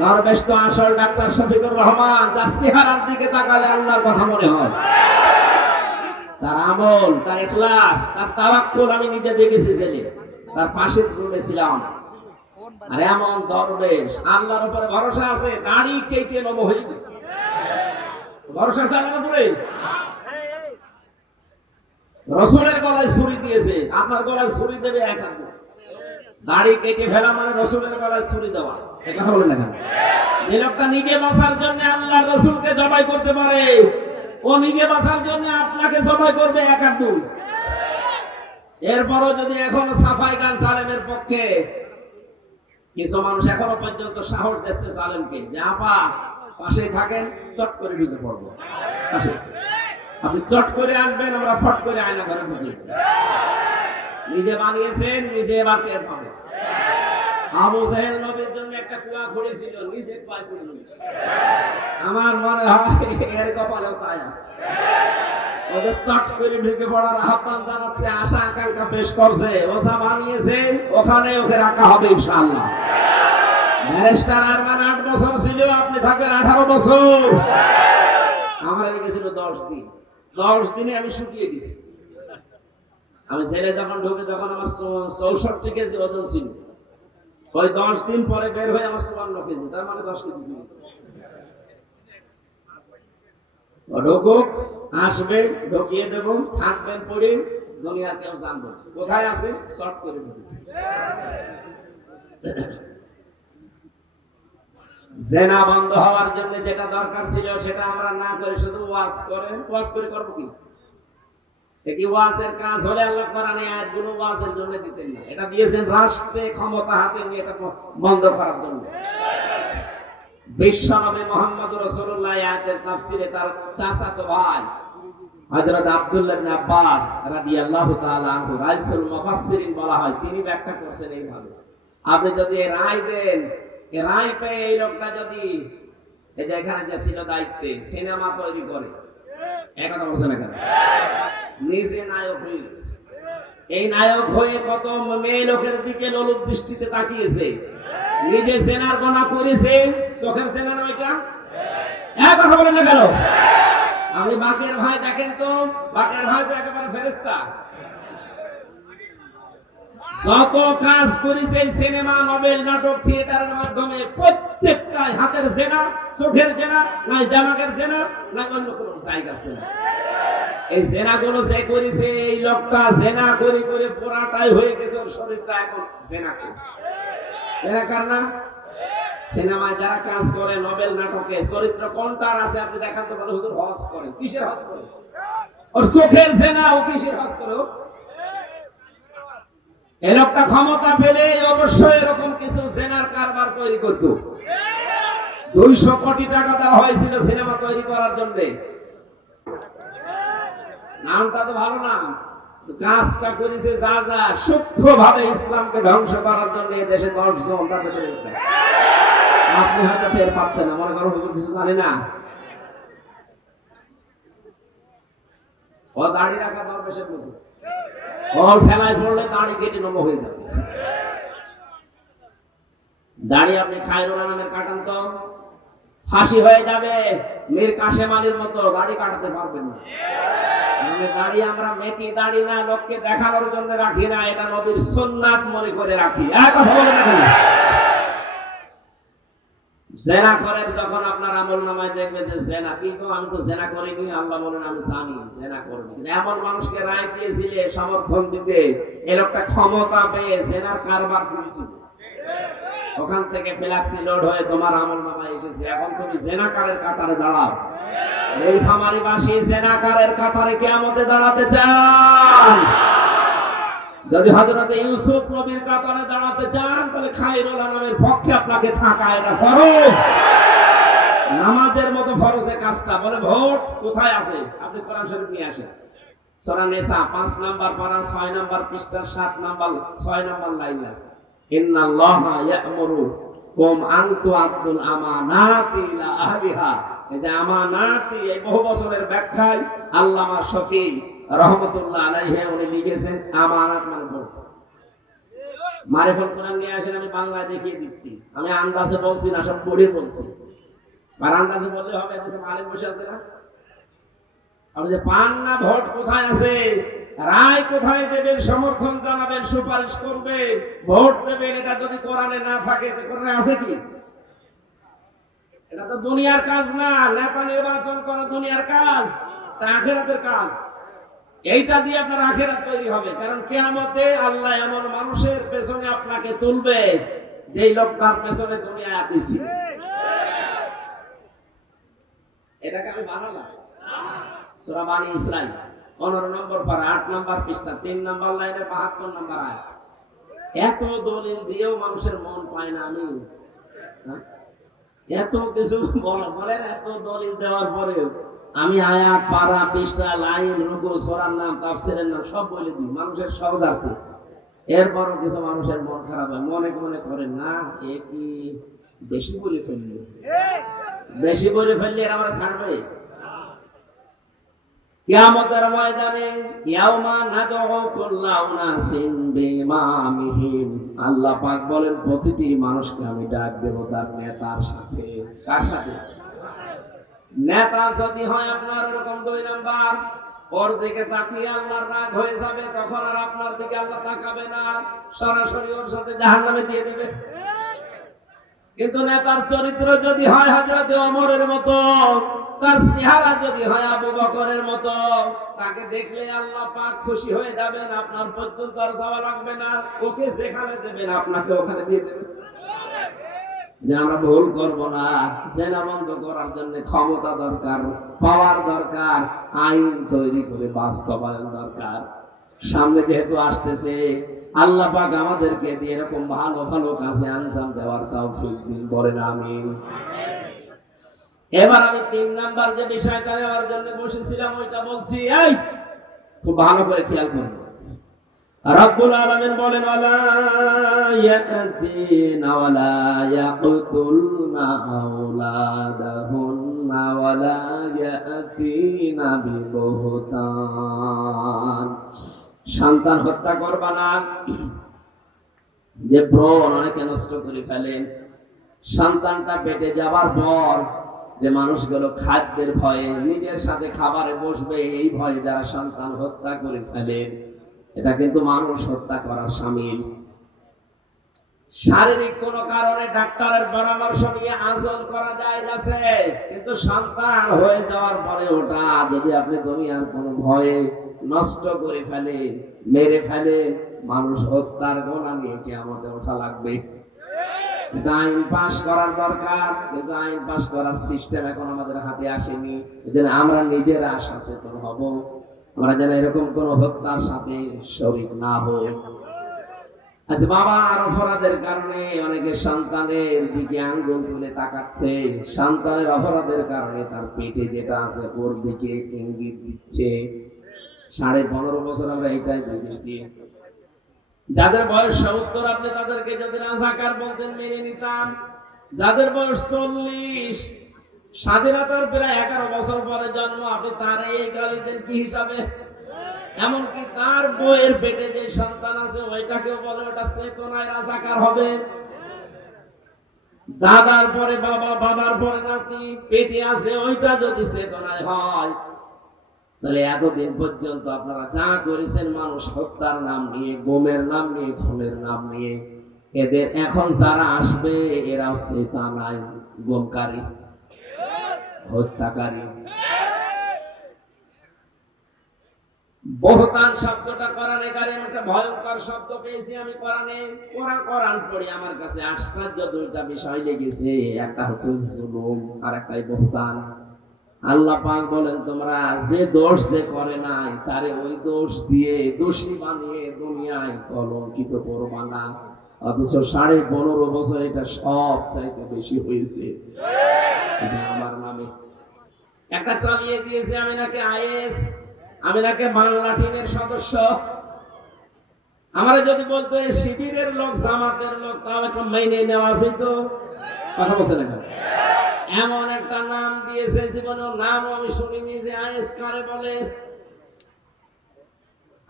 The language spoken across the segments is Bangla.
দরবেশ তো আসল ডাক্তার শফিকুর রহমান, তার চেহারার দিকে তাকালে আল্লাহর কথা মনে হয়। তার আমল, তার ইখলাস, তার আমি নিজে দেখেছি ছেলে তার পাশে রুমে ছিলাম। আর এমন দরবেশ, আল্লাহর উপরে ভরসা আছে, দাড়ি কেটে নম গেছে। ভরসা আছে আল্লাহর উপরে? রসুলের গলায় ছুরি দিয়েছে, আপনার গলায় ছুরি দেবে এক হাত। দাড়ি কেটে ফেলা মানে রসুলের গলায় ছুরি দেওয়া। কথা বলেন না কেন? যে লোকটা নিজে বাঁচার জন্য আল্লাহ রসুলকে জবাই করতে পারে, ও নিজে বাঁচার জন্য আপনাকে জবাই করবে এক হাত দুই। এরপরও যদি এখন সাফাই গান সালেমের পক্ষে, কিছু মানুষ এখনও পর্যন্ত সাহস দিচ্ছে সালেমকে, যে আপা পাশে থাকেন, চট করে ঢুকে পড়ব। আপনি চট করে আসবেন, আমরা ফট করে আয়না ঘরে ঢুকি নিজে বানিয়েছেন, নিজে এবার টের পাবে। আবু সাহেল নবীর জন্য একটা কুয়া খুঁড়েছিল নিজে করে নিয়েছে। আমার মনে হয় এর কপালেও তাই আছে। ওদের চট করে ঢুকে পড়ার আহ্বান জানাচ্ছে, আশা আকাঙ্ক্ষা পেশ করছে। ওসা বানিয়েছে ওখানে ওকে রাখা হবে ইনশাআল্লাহ। ব্যারিস্টার আট বছর ছিল, আপনি থাকবেন আঠারো বছর। আমার লেগেছিল দশ দিন। দশ দিনে আমি শুকিয়ে গেছি আমি ছেলে যখন ঢুকে তখন আমার চৌষট্টি কেজি ওজন ছিল। ওই দশ দিন পরে বের হয়ে আমার চুয়ান্ন কেজি, তার মানে দশ কেজি ঢুকুক ঢুকিয়ে দেবো, থাকবেন দুনিয়ার কেউ জানবে কোথায় আছে? শর্ট করে জেনা বন্ধ হওয়ার জন্য যেটা দরকার ছিল সেটা আমরা না করে শুধু ওয়াশ করে ওয়াশ করে করব কি? এটি ওয়াজের কাজ হলে আল্লাহ কোরআনে আয়াতগুলো জন্য দিতেন না? এটা দিয়েছেন রাষ্ট্রে ক্ষমতা হাতে নিয়ে এটা বন্ধ করার জন্য। মোহাম্মদ আয়াতের তাফসিরে তার চাচাতো ভাই আব্দুল্লাহ আব্বাস বলা হয়, তিনি ব্যাখ্যা করছেন এইভাবে। আপনি যদি রায় দেন রায় পেয়ে এই লোকটা যদি যে এখানে যে ছিল দায়িত্বে, সিনেমা তৈরি করে এক বলছেন এখানে। নিজে নায়ক হয়ে। এই নায়ক হয়ে কত মেয়ে লোকের দিকে লোলুপ দৃষ্টিতে তাকিয়েছে। নিজে সেনার গোনা করেছে। চোখের সেনা না ওইটা? এক কথা বলেন না কেন? আমি বাকের ভাই দেখেন তো, বাকের ভাই তো একেবারে ফেরেস্তা যত কাজ করেছে সিনেমা নোবেল নাটক, থিয়েটারের মাধ্যমে প্রত্যেকটাই হাতের জেনা, চোখের জেনা নয় জামাকের জেনা, না অন্য কোনো জায়গার জেনা। এই করেছে, এই লোকটা করে করে পোড়াটাই হয়ে গেছে, ওর শরীরটা এখন করে। না? সিনেমায় যারা কাজ করে নোবেল নাটকে, চরিত্র কোনটার আছে, আপনি দেখাতে পারেন, হুজুর হজ করে। কিসের করে? ওর চোখের জেনা, ও কিসের হজ করে? ক্ষমতা পেলে অবশ্যই এরকম কিছু জেনার কারবার তৈরি করতো। দুইশো কোটি টাকা দেওয়া হয়েছিল সিনেমা তৈরি করার জন্য। নামটা তো ভালো নাম কাজটা করেছে যা যা সূক্ষ্ম ভাবে ইসলামকে ধ্বংস করার জন্য দেশে দশ জন তার ভেতরে আপনি হয়তো টের পাচ্ছেন আমার করো হুজুর কিছু জানি না। ও দাড়ি রাখা দরবেশের মতো ও ঠেলায় পড়লে দাড়ি কেটে নম হয়ে যাবে। দাড়ি আপনি খায়রুলা নামের কাটান তো। ফাঁসি হয়ে যাবে, মীর কাশেম আলীর মতো দাড়ি কাটাতে পারবেন না। দাড়ি আমরা মেকি দাড়ি না, লোককে দেখানোর জন্য রাখি না, এটা নবীর সুন্নাত মনে করে রাখি। এক বলে দেখুন জেনা করেন তখন আপনার আমল নামায় দেখবে যে জেনা কি গো, আমি তো জেনা করিনি আল্লাহ বলেন আমি জানি জেনা করিনি কিন্তু এমন মানুষকে রায় দিয়েছিলে সমর্থন দিতে এ লোকটা ক্ষমতা পেয়ে জেনার কারবার করেছিল। ওখান থেকে ফ্ল্যাক্সি লোড হয়ে তোমার আমল নামায় এসেছে। এখন তুমি জেনাকারের কাতারে দাঁড়াও। এই ফামারি বাসী জেনাকারের কাতারে কেমতে দাঁড়াতে চান যদি হযরতে ইউসুফ নবীর কাতারে দাঁড়াতে চান, তাহলে খায়রুল আনামের পক্ষে আপনাকে থাকা এটা ফরজ। নামাজের মতো ফরজে কাজটা বলে, ভোট কোথায় আছে? আপনি কোরআন শরীফ নিয়ে আসেন। সূরা নিসা 5 নাম্বার পারা 6 নাম্বার পৃষ্ঠা 7 নাম্বার 6 নাম্বার লাইন আছে। ইন্নাল্লাহা ইয়া'মুরু কুম আন তুআদ্দুল আমানাতি ইলা আহলিহা। এই যে আমানাতি, এই বহু বছরের ব্যাখ্যায় আল্লামা শফি রহমতুল্লাহ আলাইহি, উনি লিখেছেন আমানাত মানে কোরআন নিয়ে আসেন, আমি বাংলায় দেখিয়ে দিচ্ছি। আমি আন্দাজে বলছি না, সব পড়ে বলছি। আর আন্দাজে বললে হবে এত আলেম বসে আছে না? আপনি যে পান না, ভোট কোথায় আছে? রায় কোথায় দেবেন, সমর্থন জানাবেন, সুপারিশ করবে ভোট দেবেন, এটা যদি কোরআনে না থাকে কোরআনে আছে কি? এটা তো দুনিয়ার কাজ না, নেতা নির্বাচন করা দুনিয়ার কাজ আখেরাতের কাজ। এইটা দিয়ে আপনার আখেরাত তৈরি হবে। কারণ কেয়ামতে আল্লাহ এমন মানুষের পেছনে আপনাকে তুলবে, যেই লোকটার পেছনে দুনিয়ায় আপনি ছিলেন। এটাকে আমি বানালাম। 15 নম্বর পারা 8 নম্বর পৃষ্ঠা 3 নম্বর লাইনে 72 নম্বর আয়াত। এত দলিল দিয়েও মানুষের মন পায় না আমি। হ্যাঁ? এত কিছু বল- এত দলিল দেওয়ার পরেও। আমি আয়াত, পারা, পৃষ্ঠা, লাইন, রুকু, সরার নাম, তাফসিরের নাম সব বলে দিই। মানুষের সহজার্থে। এরপরও কিছু মানুষের মন খারাপ হয়। মনে মনে করেন, না, এ কি বেশি বলে ফেলল? বেশি বলে ফেললে এরা আমরা ছাড়বে? কিয়ামতের ময়দানে ইয়াউমা নাদউ কুল্লা উনাসিন বিমামিহিম। আল্লাহ পাক বলেন, প্রতিটি মানুষকে আমি ডাক দেব তার নেতার সাথে। কার সাথে? নেতা যদি হয় আপনার এরকম দুই নাম্বার ওর দিকে তাকিয়ে আল্লাহর রাগ হয়ে যাবে, তখন আর আপনার দিকে আল্লাহ তাকাবে না। সরাসরি ওর সাথে জাহান্নামে দিয়ে দেবে। কিন্তু নেতার চরিত্র যদি হয় হজরত অমরের মতো, তার চেহারা যদি হয় আবু বকরের মতো, তাকে দেখলে আল্লাহ পাক খুশি হয়ে যাবেন, আপনার পর্যন্ত আর যাওয়া লাগবে না। ওকে যেখানে দেবেন, আপনাকে ওখানে দিয়ে দেবেন। যে আমরা ভুল করব না, জেনা বন্ধ করার জন্য ক্ষমতা দরকার, পাওয়ার দরকার, আইন তৈরি করে বাস্তবায়ন দরকার। সামনে যেহেতু আসতেছে, আল্লাহ পাক আমাদেরকে দিয়ে এরকম ভালো ভালো কাজে আঞ্জাম দেওয়ার তাও দিন, বলেন আমিন। এবার আমি তিন নাম্বার যে বিষয়টা নেওয়ার জন্য বসেছিলাম, ওইটা বলছি, এই, খুব ভালো করে খেয়াল করব রব্বুল আলামিন বলেন ওয়ালা ইয়াতিনা ওয়ালা ইয়াকতুলনা আওলাদাহুন্না ওয়ালা ইয়াতিনা বিবহতান। সন্তান হত্যা করবা না। যে ব্রণ অনেকে নষ্ট করে ফেলেন সন্তানটা পেটে যাবার পর যে মানুষগুলো খাদ্যের ভয়ে নিজের সাথে খাবারে বসবে, এই ভয়ে যারা সন্তান হত্যা করে ফেলেন এটা কিন্তু মানুষ হত্যা করার সামিল শারীরিক কোনো কারণে ডাক্তারের পরামর্শ নিয়ে আঁচল করা যায় যাচ্ছে কিন্তু সন্তান হয়ে যাওয়ার পরে ওটা যদি আপনি দুনিয়ার কোনো ভয়ে নষ্ট করে ফেলেন মেরে ফেলেন মানুষ হত্যার গোনা নিয়ে কি আমাদের ওঠা লাগবে। এটা আইন পাশ করার দরকার, কিন্তু আইন পাশ করার সিস্টেম এখন আমাদের হাতে আসেনি। এজন্য আমরা নিজেরা সচেতন হব। আমরা যেন এরকম কোন হত্যার সাথে শরিক না হই আচ্ছা বাবা আর অপরাধের কারণে অনেকে সন্তানের দিকে আঙ্গুল তুলে তাকাচ্ছে। সন্তানের অপরাধের কারণে তার পেটে যেটা আছে ওর দিকে ইঙ্গিত দিচ্ছে। সাড়ে পনেরো বছর আমরা এটাই দেখেছি। যাদের বয়স সত্তর, আপনি তাদেরকে যদি রাজাকার বলতেন মেনে নিতাম। যাদের বয়স চল্লিশ স্বাধীনতার প্রায় এগারো বছর পরে জন্ম, আপনি তার এই গালি দেন কি হিসাবে? এমনকি তার বইয়ের পেটে যে সন্তান আছে, ওইটাকেও বলে ওটা চেতনায় রাজাকার হবে। দাদার পরে বাবা, বাবার পরে নাতি, পেটে আছে, ওইটা যদি চেতনায় হয়, তাহলে এতদিন পর্যন্ত আপনারা যা করেছেন, মানুষ হত্যার নাম নিয়ে গোমের নাম নিয়ে, খুনের নাম নিয়ে, এদের এখন যারা আসবে, এরাও চেতনায় গোমকারী। হত্যাকারী। বহুতান শব্দটা কোরআনে কারিম একটা ভয়ঙ্কর শব্দ পেয়েছি আমি কোরআনে। কোরআন কোরআন পড়ি আমার কাছে আশ্চর্য দুইটা বিষয় লেগেছে। একটা হচ্ছে জুলুম আর একটাই বহুতান। আল্লাহ পাক বলেন, তোমরা যে দোষ যে করে নাই, তারে ওই দোষ দিয়ে দোষী বানিয়ে দুনিয়ায় কলঙ্কিত করবা না। অথচ সাড়ে পনেরো বছর এটা সব চাইতে বেশি হয়েছে। একটা চালিয়ে দিয়েছে আমি নাকি আইএস আমি নাকি বাংলা টিমের সদস্য। আমরা যদি বলতো শিবিরের লোক, জামাতের লোক, তাও একটা মেনে নেওয়া যেত। কথা বলছে না এমন একটা নাম দিয়েছে জীবনের নাম আমি শুনিনি যে আইএস কারে বলে।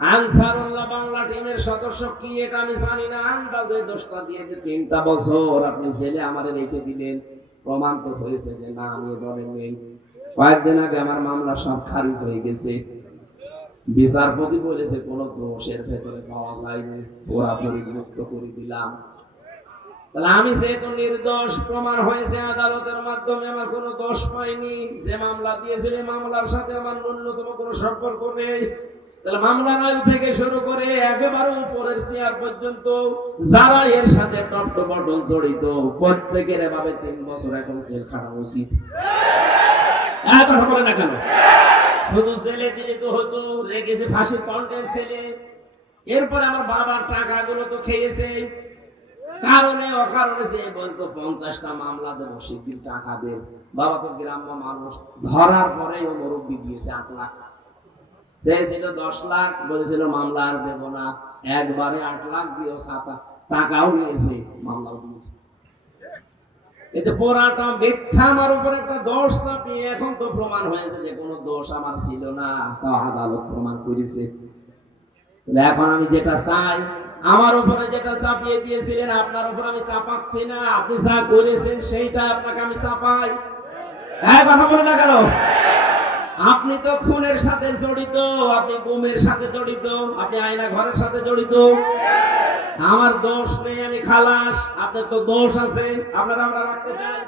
আনসারুল্লাহ বাংলা টিমের সদস্য কি এটা আমি জানি না। আন্দাজে দোষটা দিয়ে যে তিনটা বছর আপনি জেলে আমারে রেখে দিলেন। প্রমাণ তো হয়েছে যে না, আমি কয়েকদিন আগে আমার মামলা সব খারিজ হয়ে গেছে। বিচারপতি বলেছে, কোন দোষের ভেতরে পাওয়া যায়নি। পুরাপুরি মুক্ত করে দিলাম। তাহলে আমি যেহেতু নির্দোষ প্রমাণ হয়েছে আদালতের মাধ্যমে, আমার কোনো দোষ পাইনি। যে মামলা দিয়েছিল মামলার সাথে আমার ন্যূনতম কোনো সম্পর্ক নেই। তাহলে মামলার আয়ু থেকে শুরু করে একেবারে উপরের চেয়ার পর্যন্ত যারা এর সাথে টপ টপ জড়িত, প্রত্যেকের এভাবে তিন বছর এখন জেল খাটানো উচিত। এক কথা বলে না কেন? শুধু ছেলে দিলে তো হতো, রেখেছে ফাঁসির ছেলে। এরপরে আমার বাবার টাকাগুলো তো খেয়েছে। কারণে, অকারণে সে বলতো, পঞ্চাশটা মামলা দেবো, শিগগির টাকা দেন বাবা তো গ্রাম্য মানুষ, ধরার পরে ও মুরব্বী দিয়েছে আট লাখ। সে ছিল দশ লাখ, বলেছিল মামলা আর দেবো না। একবারে আট লাখ দিয়েও সাত টাকাও নিয়েছে, মামলাও দিয়েছে। এটা পোড়াটা মিথ্যা, আমার উপর একটা দোষ চাপিয়ে এখন তো প্রমাণ হয়েছে যে কোনো দোষ আমার ছিল না তা আদালত প্রমাণ করেছে। এখন আমি যেটা চাই, আমার উপরে যেটা চাপিয়ে দিয়েছিলেন, আপনার উপর আমি চাপাচ্ছি না, আপনি যা করেছেন সেইটা আপনাকে আমি চাপাই। হ্যাঁ কথা বলে না কেন? আপনি তো খুনের সাথে জড়িত, আপনি গুমের সাথে জড়িত, আপনি আয়না ঘরের সাথে জড়িত। আমার দোষ নেই, আমি খালাস। আপনার তো দোষ আছে, আপনারা আমরা রাখতে চাই।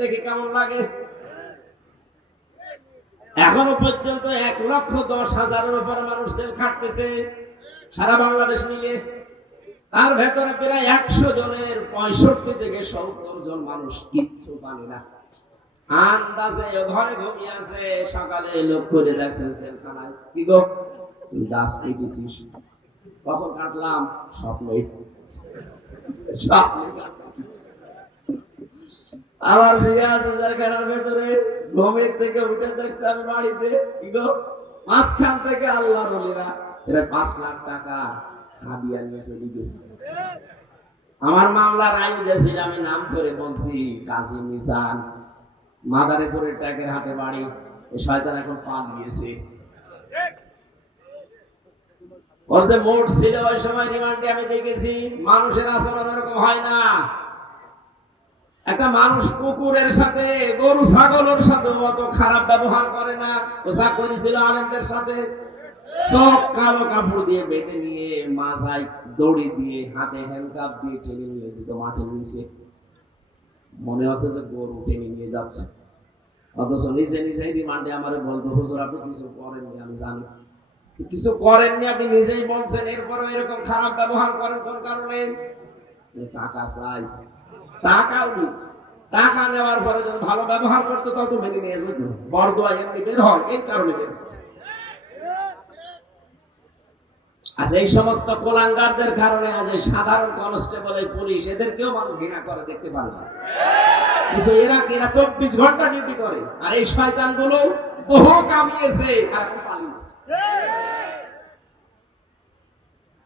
দেখি কেমন লাগে। এখনও পর্যন্ত এক লক্ষ দশ হাজারের উপরে মানুষ সেল খাটতেছে, সারা বাংলাদেশ মিলে। তার ভেতরে প্রায় একশো জনের পঁয়ষট্টি থেকে সত্তর জন মানুষ কিচ্ছু জানে না। আন্দাজে ঘরে ঘুমিয়ে আছে, সকালে লোক করে দেখছে সেলখানায়। কি গো? তুই দাস কেটেছিস কখন কাটলাম? স্বপ্নে স্বপ্নে কাটলাম। আমার ভেতরে, ঘুমের থেকে উঠে দেখছে আমি বাড়িতে। কি গো? মাঝখান থেকে পাঁচ লাখ টাকা হাদিয়া নিয়ে আমার মামলার আইন দিয়েছিল আমি নাম করে বলছি, কাজী মিজান। মাদারে মাদারীপুরের ট্যাগের হাতে বাড়ি শয়তান এখন পালিয়েছে। যে মোট ছিল ওই সময় রিমান্ডে আমি দেখেছি। মানুষের আচরণ এরকম হয় না। একটা মানুষ কুকুরের সাথে, গরু ছাগলের সাথে অত খারাপ ব্যবহার করে না। ও যা করেছিল আলেমদের সাথে। চোখ কালো কাপড় দিয়ে বেঁধে নিয়ে মাথায় দড়ি দিয়ে, হাতে হ্যান্ডকাপ দিয়ে টেনে নিয়ে যেত মাঠের নিচে। মনে হচ্ছে যে গরু টেনে নিয়ে যাচ্ছে। অথচ নিজে নিজেই রিমান্ডে আমার বলতো, হুজুর, আপনি কিছু করেননি, আমি জানি। কিছু করেননি, আপনি নিজেই বলছেন, এরপরও এরকম খারাপ ব্যবহার করেন কোন কারণে টাকা চাই। টাকাও টাকা নেওয়ার পরে যদি ভালো ব্যবহার করতো, তাও তো মেনে নিয়ে যেত বরদোয়া এমনি বের হয় এই কারণে বের হচ্ছে। আচ্ছা এই সমস্ত কোলাঙ্গারদের কারণে আজ এই সাধারণ কনস্টেবল, এই পুলিশ, এদেরকেও মানুষ ঘৃণা করে, দেখতে পারে না। কিছু এরা এরা চব্বিশ ঘণ্টা ডিউটি করে, আর এই শয়তানগুলো বহু কামিয়েছে আর পালিয়েছে।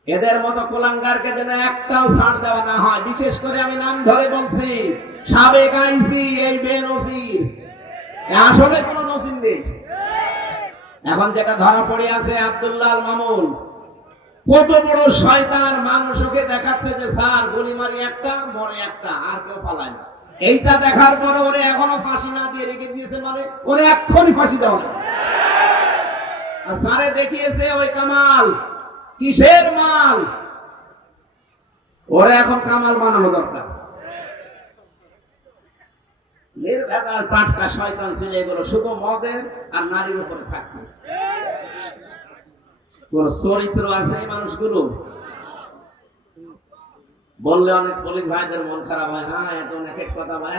এদের মতো কোলাঙ্গারকে যেন একটাও ছাড় দেওয়া না হয়। বিশেষ করে আমি নাম ধরে বলছি, সাবেক আইসি, এই বে নসির। আসলে কোনো নসির নেই। এখন যেটা ধরা পড়ে আছে আব্দুল্লাহ মামুন। কত বড় শয়তান মানুষকে দেখাচ্ছে যে, স্যার, গুলি মারি একটা, মরে একটা, আর কেউ পালায় না। এইটা দেখার পরে ওরে এখনও ফাঁসি না দিয়ে রেখে দিয়েছে মানে ওরে এক্ষুনি ফাঁসি দেওয়া। আর স্যারে দেখিয়েছে ওই কামাল। কিসের মাল? ওরে এখন কামাল বানানো দরকার। নির্ভেজাল টাটকা শয়তান ছিল এগুলো শুধু মদের আর নারীর উপরে কোন চরিত্র আছে এই মানুষগুলো? বললে অনেক পুলিশ ভাইদের মন খারাপ হয় হ্যাঁ এত নেকেট কথা বলে।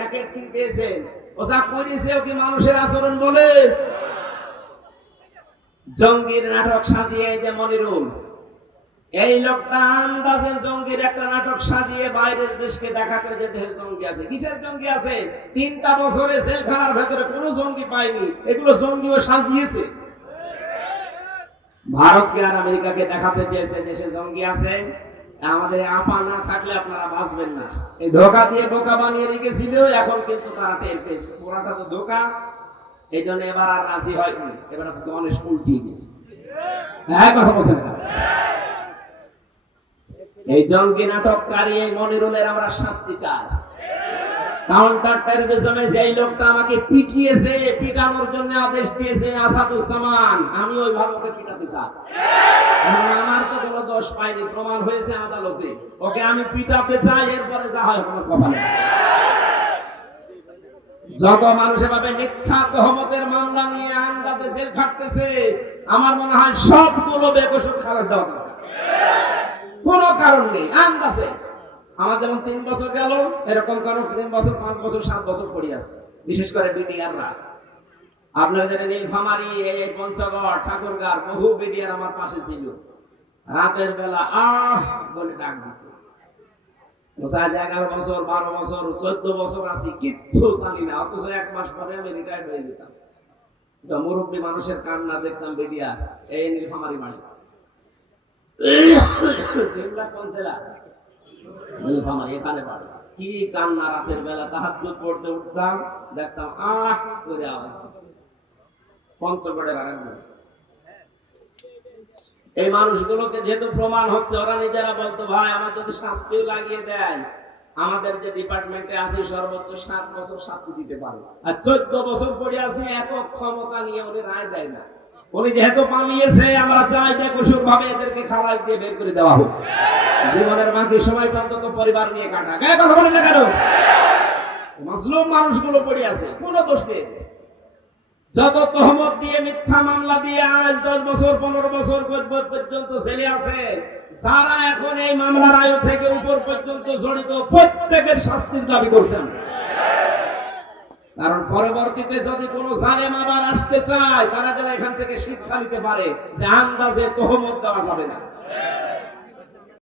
নেকেট কি পেয়েছেন ও করেছে ও কি মানুষের আচরণ বলে? জঙ্গির নাটক সাজিয়ে যে মনিরুল। এই লোকটা আন্দাজে জঙ্গির একটা নাটক সাজিয়ে বাইরের দেশকে দেখাতে যে দেশের জঙ্গি আছে। কিসের জঙ্গি আছে? তিনটা বছরে জেলখানার ভেতরে কোনো জঙ্গি পায়নি। এগুলো জঙ্গিও সাজিয়েছে। ভারতকে আর আমেরিকাকে দেখাতে চেয়েছে দেশে জঙ্গি আছে। আমাদের আপা না থাকলে আপনারা বাঁচবেন না। এই ধোকা দিয়ে বোকা বানিয়ে রেখেছিল এখন কিন্তু তারা টের পেয়েছে। পুরাটা তো ধোকা। এই জন্য এবার আর রাজি হয়নি। এবার গণেশ উল্টিয়ে গেছে। হ্যাঁ কথা বলছেন এই জঙ্গি নাটককারী, এই মনিরুলের আমরা শাস্তি চাই। কাউন্টার যেই লোকটা আমাকে পিটিয়েছে, পিটানোর জন্য আদেশ দিয়েছে আসাদুজ্জামান, আমি ওইভাবে ওকে পিটাতে চাই। আমার তো কোনো দোষ পাইনি, প্রমাণ হয়েছে আদালতে ওকে আমি পিটাতে চাই, এরপরে যা হয় আমার আছে। যত মানুষ এভাবে মিথ্যা তহমতের মামলা নিয়ে আন্দাজে জেল খাটতেছে, আমার মনে হয় সবগুলো বেকসুর খালাস দেওয়া দরকার। কোনো কারণ নেই, আন্দাজে। আমার যেমন তিন বছর গেল, এরকম কারও তিন বছর, পাঁচ বছর, সাত বছর পড়ে আছে, বিশেষ করে বিডিআররা। আপনারা জানেন, নীলফামারি, এই পঞ্চগড় ঠাকুরগার বহু বিডিআর আমার পাশে ছিল। রাতের বেলা, আহ, বলে ডাক দিত। এগারো বছর, বারো বছর, চোদ্দ বছর কিচ্ছু এক মাস পরে হয়ে যেতাম মুরব্বী মানুষের কান্না দেখতাম এই নীলফামারি বাড়ি জেলা? এখানে বাড়ি। কি কান্না রাতের বেলা, তাহাজ্জুদ পড়তে উঠতাম, দেখতাম, আহ, করে আওয়াজ পঞ্চগড়ের আরেকজন এই মানুষগুলোকে যেহেতু প্রমাণ হচ্ছে, ওরা নিজেরা বলতো, ভাই যদি শাস্তিও লাগিয়ে দেয় আমাদের যে ডিপার্টমেন্টে আছে, সর্বোচ্চ সাত বছর শাস্তি দিতে পারে। আর চোদ্দ বছর পরে আছে, একক ক্ষমতা নিয়ে উনি রায় দেয় না। উনি যেহেতু পালিয়েছে, আমরা চাই বেকসুর ভাবে এদেরকে খালাস দিয়ে বের করে দেওয়া হোক। জীবনের বাকি সময়টা অন্তত পরিবার নিয়ে কাটা। গায়ে কথা বলেন না কেন? মাসলুম মানুষগুলো পড়ে আছে, কোনো দোষ নেই। যত তহমত দিয়ে মিথ্যা মামলা দিয়ে আজ দশ বছর, পনেরো বছর পর্যন্ত জেলে আছে এখন এই মামলার আয়ু থেকে উপর পর্যন্ত জড়িত, প্রত্যেকের শাস্তির দাবি করছেন। কারণ পরবর্তীতে যদি কোনো জালেম আবার আসতে চায়, তারা যেন এখান থেকে শিক্ষা নিতে পারে যে আন্দাজে তহমত দেওয়া যাবে না।